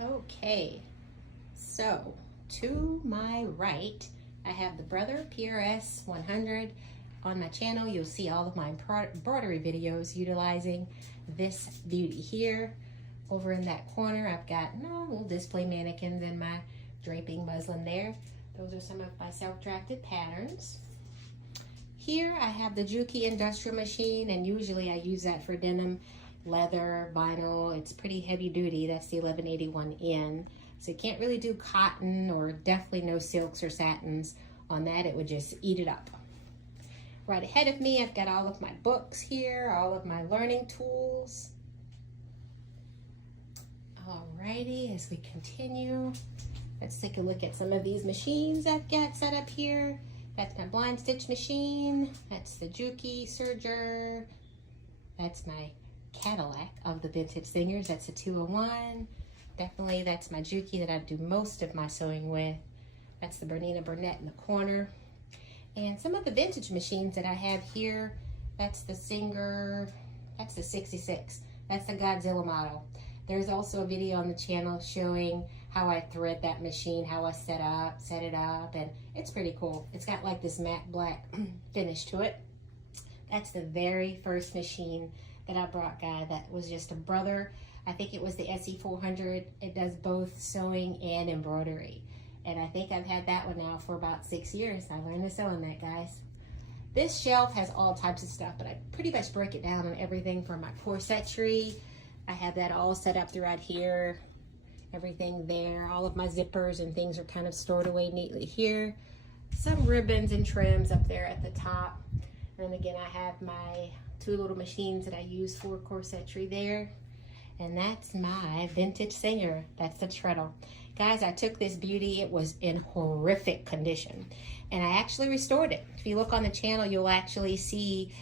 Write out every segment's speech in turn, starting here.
Okay, so to my right, I have the Brother PRS 100. On my channel, you'll see all of my embroidery videos utilizing this beauty here. Over in that corner, I've got little display mannequins and my draping muslin there. Those are some of my self-drafted patterns. Here I have the Juki industrial machine, and usually I use that for denim, leather, vinyl. It's pretty heavy duty. That's the 1181N. So you can't really do cotton, or definitely no silks or satins on that. It would just eat it up. Right ahead of me, I've got all of my books here, all of my learning tools. Alrighty, as we continue, let's take a look at some of these machines I've got set up here. That's my blind stitch machine. That's the Juki serger. That's my Cadillac of the vintage singers. That's a 201. Definitely that's my Juki that I do most of my sewing with. That's the Bernina Burnett in the corner. And some of the vintage machines that I have here, that's the Singer, that's the 66. That's the Godzilla model. There's also a video on the channel showing how I thread that machine, how I set it up, and it's pretty cool. It's got like this matte black finish to it. That's the very first machine that I brought, guy. That was just a Brother. I think it was the SE400. It does both sewing and embroidery. And I think I've had that one now for about 6 years. I learned to sew on that, guys. This shelf has all types of stuff, but I pretty much break it down on everything from my corsetry. I have that all set up throughout here. Everything there. All of my zippers and things are kind of stored away neatly here. Some ribbons and trims up there at the top. And again, I have my two little machines that I use for corsetry there. And that's my vintage Singer. That's the treadle. Guys, I took this beauty. It was in horrific condition. And I actually restored it. If you look on the channel, you'll actually see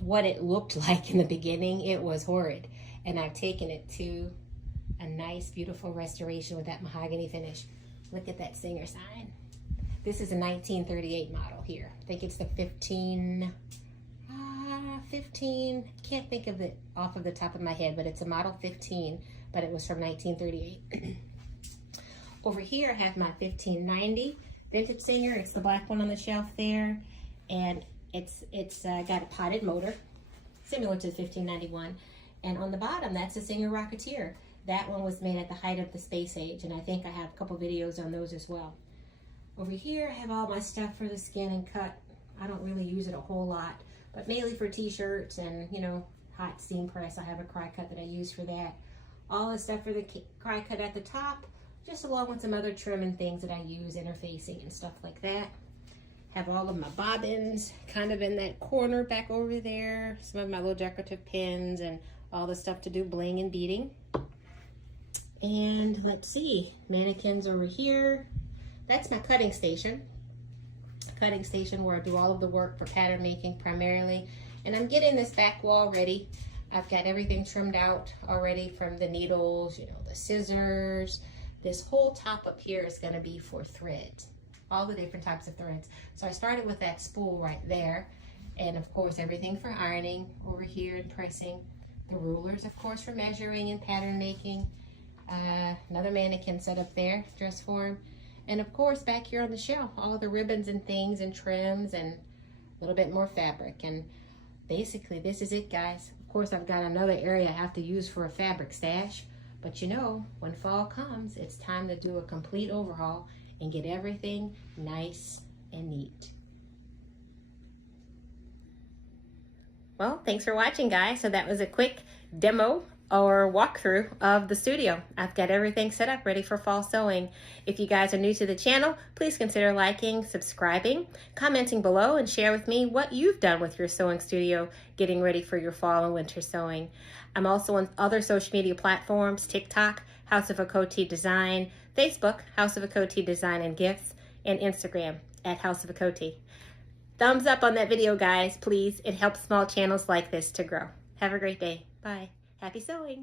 what it looked like in the beginning. It was horrid. And I've taken it to a nice, beautiful restoration with that mahogany finish. Look at that Singer sign. This is a 1938 model here. I think it's the 15, can't think of it off of the top of my head, but it's a model 15, but it was from 1938. Over here I have my 1590 vintage Singer. It's the black one on the shelf there, and it's got a potted motor similar to the 1591, and on the bottom that's a Singer Rocketeer. That one was made at the height of the space age, and I think I have a couple videos on those as well. Over here I have all my stuff for the skin and cut. I don't really use it a whole lot, but mainly for t-shirts and, you know, hot steam press. I have a cry cut that I use for that. All the stuff for the cry cut at the top, just along with some other trim and things that I use, interfacing and stuff like that. Have all of my bobbins kind of in that corner back over there. Some of my little decorative pins and all the stuff to do bling and beading. And let's see, mannequins over here. That's my cutting station. Cutting station where I do all of the work for pattern making primarily. And I'm getting this back wall ready. I've got everything trimmed out already, from the needles, you know, the scissors. This whole top up here is going to be for threads, all the different types of threads. So I started with that spool right there. And of course, everything for ironing over here and pressing. The rulers, of course, for measuring and pattern making. Another mannequin set up there, dress form. And of course, back here on the shelf, all the ribbons and things and trims and a little bit more fabric. And basically, this is it, guys. Of course, I've got another area I have to use for a fabric stash. But you know, when fall comes, it's time to do a complete overhaul and get everything nice and neat. Well, thanks for watching, guys. So that was a quick demo or walkthrough of the studio. I've got everything set up ready for fall sewing. If you guys are new to the channel, please consider liking, subscribing, commenting below, and share with me what you've done with your sewing studio getting ready for your fall and winter sewing. I'm also on other social media platforms: TikTok, House of Akoti Design, Facebook, House of Akoti Design and Gifts, and Instagram at House of Akoti. Thumbs up on that video, guys, please. It helps small channels like this to grow. Have a great day. Bye. Happy sewing!